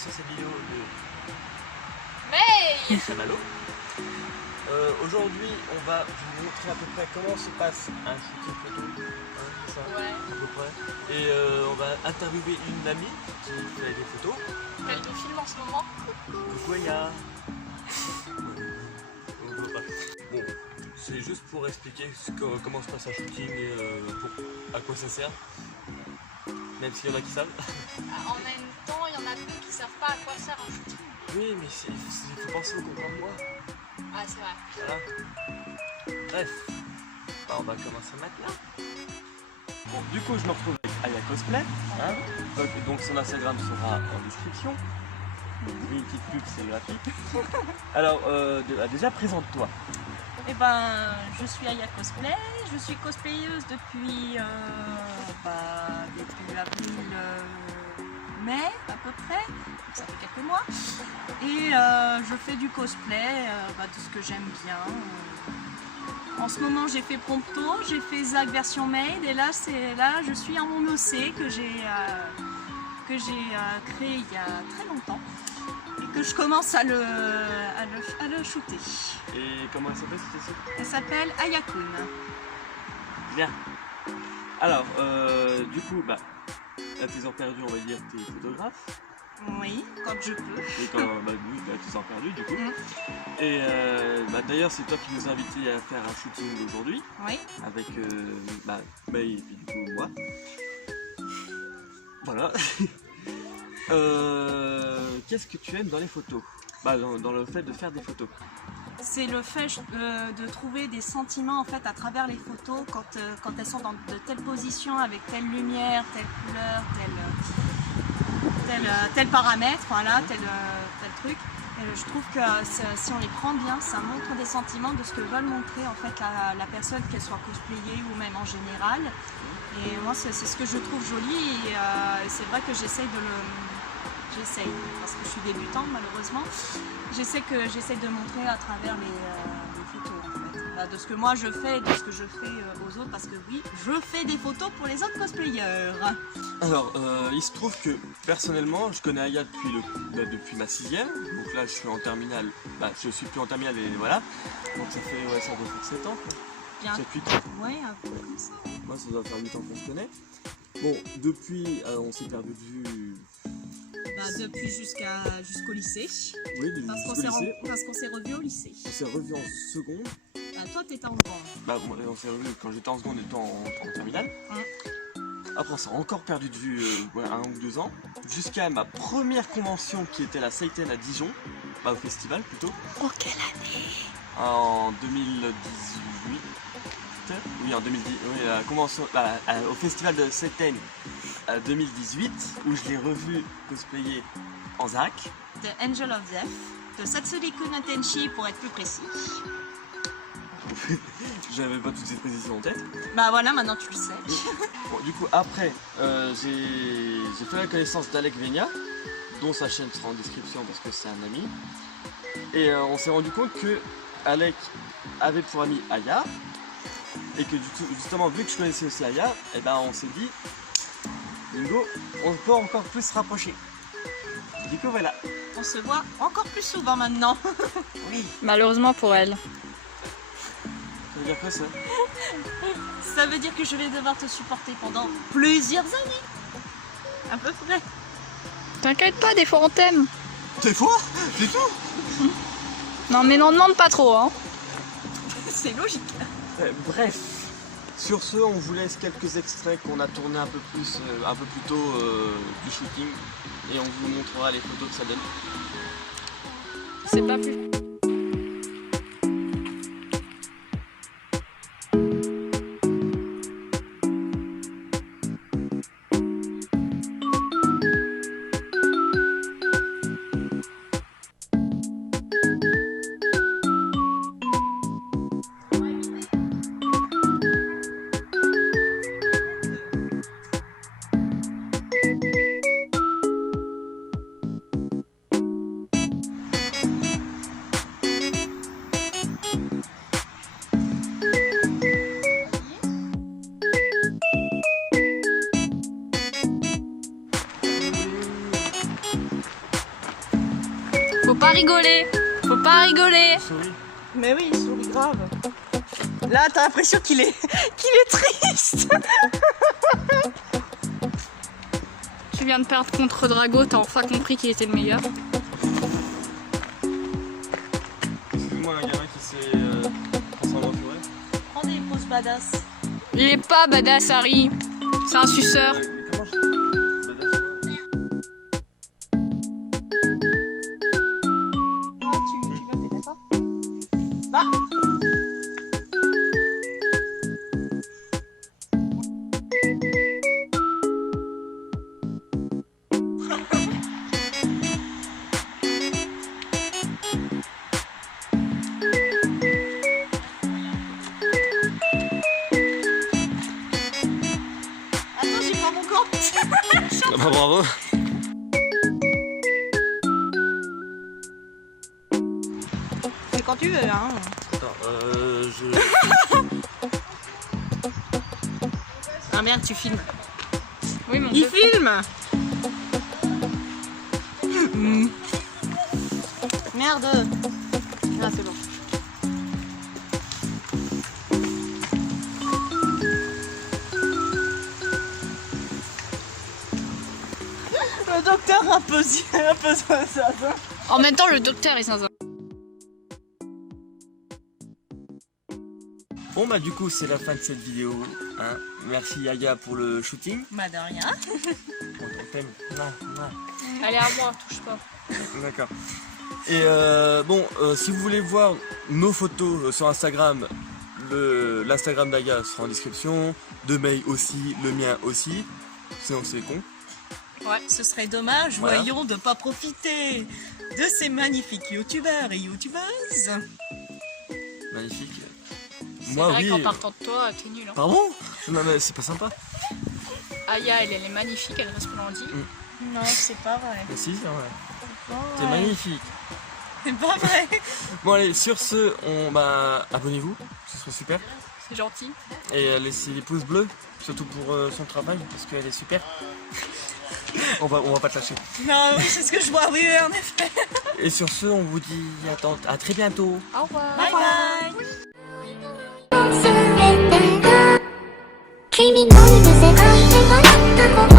sur cette vidéo de Mais Chamallow. Aujourd'hui, on va vous montrer à peu près comment se passe un shooting photo, hein, c'est ça, ouais, à peu près. Et on va interviewer une amie qui fait des photos. elle nous filme en ce moment. Pourquoi il y a... On voit pas. Bon, c'est juste pour expliquer comment se passe un shooting et à quoi ça sert. Même s'il y en a qui savent. En même temps, il y en a peu qui savent pas à quoi sert un shooting. Oui, mais il faut penser au comprendre moi. Ah, c'est vrai. Voilà. Bref, bah, on va commencer maintenant. Bon, du coup, je me retrouve avec Aya Cosplay. Hein, donc son Instagram sera en description. Une petite pub, c'est gratuit. Alors, déjà, présente-toi. Eh ben, je suis Aya Cosplay, je suis cosplayeuse depuis avril, mai à peu près, donc ça fait quelques mois. Et je fais du cosplay, de ce que j'aime bien. En ce moment j'ai fait Prompto, j'ai fait Zag version Maid et là je suis en mon OC que j'ai créé il y a très longtemps. Que je commence à le shooter. Et comment elle s'appelle cette site? Elle s'appelle Ayakun. Bien. Alors, du coup, à tes heures perdues, on va dire, t'es photographe. Oui, quand je peux. Et quand, oui, tes heures perdues, du coup. Et d'ailleurs, c'est toi qui nous as invités à faire un shooting aujourd'hui. Oui. Avec May et puis du coup moi. Voilà. Qu'est-ce que tu aimes dans les photos? Dans le fait de faire des photos. C'est le fait de trouver des sentiments en fait à travers les photos quand elles sont dans de telles positions, avec telle lumière, telle couleur, tel paramètre, voilà, tel truc. Et je trouve que si on les prend bien, ça montre des sentiments de ce que veulent montrer en fait la personne, qu'elle soit cosplayée ou même en général. Et moi c'est ce que je trouve joli et c'est vrai que j'essaye, parce que je suis débutante malheureusement, j'essaie de montrer à travers les photos en fait. De ce que moi je fais et de ce que je fais aux autres, parce que oui, je fais des photos pour les autres cosplayers. Alors, il se trouve que personnellement, je connais Aya depuis ma 6ème, donc là je suis en terminale, je suis plus en terminale et voilà, donc ça doit faire 7 ans quoi. Bien. 7-8 ans. Ouais, un peu comme ça. Moi ça doit faire 8 ans qu'on se connaît. Bon, depuis on s'est perdu de vue. Depuis jusqu'au lycée. Oui, jusqu'au lycée. Parce qu'on s'est revus au lycée. On s'est revus en seconde. Toi t'étais en seconde. On s'est revus quand j'étais en seconde étant en terminale. Après on s'est encore perdu de vue 1 ou 2 ans. Jusqu'à ma première convention qui était la Seiten à Dijon. Au festival plutôt. Oh quelle année! En 2018. Oui, en 2010. Oui, la convention, au festival de Seiten 2018 où je l'ai revu cosplayer en ZAC. The Angel of Death, de Satsuriku no Tenshi pour être plus précis. J'avais pas toutes ces précisions en tête. Voilà, maintenant tu le sais. Bon, du coup, après, j'ai fait la connaissance d'Alec Venia, dont sa chaîne sera en description parce que c'est un ami. Et on s'est rendu compte que Alec avait pour ami Aya. Et que justement, vu que je connaissais aussi Aya, on s'est dit, bingo, on peut encore plus se rapprocher. Du coup, voilà. On se voit encore plus souvent maintenant. Oui. Malheureusement pour elle. Ça veut dire quoi ça? Ça veut dire que je vais devoir te supporter pendant plusieurs années. À peu près. T'inquiète pas, des fois on t'aime. Des fois? C'est tout? Non mais n'en demande pas trop, hein. C'est logique. Bref, sur ce, on vous laisse quelques extraits qu'on a tourné un peu plus tôt du shooting et on vous montrera les photos que ça donne. C'est pas plus. rigoler. Faut pas rigoler. Souris. Mais oui, il sourit grave. Là, t'as l'impression qu'il est triste. Tu viens de perdre contre Drago, t'as enfin compris qu'il était le meilleur. Excuse-moi, un gamin qui s'est transformé en furet. Prends des poses badass. Il est pas badass, Harry. C'est un suceur. Comment je... Ah, tu me fais d'accord. Bah. Attends, j'ai pas mon corps. Ah bah bravo. C'est quand tu veux, hein. Attends, je... Ah merde, tu filmes. Oui, mon Il Dieu. filme. Merde. Ah, c'est bon. Le docteur un peu ça. En même temps, le docteur est zinzin. Bon bah du coup c'est la fin de cette vidéo. Hein. Merci Aya pour le shooting. Bah de rien. On t'aime. Allez, à moi, touche pas. D'accord. Et bon, si vous voulez voir nos photos sur Instagram, l'Instagram d'Aya sera en description, de May aussi, le mien aussi, sinon c'est con. Ouais, ce serait dommage, Voilà. voyons, de pas profiter de ces magnifiques youtubeurs et youtubeuses. Magnifique. C'est Moi vrai oui. qu'en partant de toi, t'es nul. Hein. Pardon? Non mais c'est pas sympa. Aya, elle est magnifique, elle est resplendie. Non, c'est pas vrai. Mais si, c'est vrai. C'est pas C'est vrai. magnifique. C'est pas vrai. Bon allez, sur ce, abonnez-vous, ce serait super. C'est gentil. Et laissez des pouces bleus, surtout pour son travail, parce qu'elle est super. on va pas te lâcher. Non, oui, c'est ce que je vois, oui, en effet. Et sur ce, on vous dit à très bientôt. Au revoir. Bye bye. 全てが君のいる世界で迷った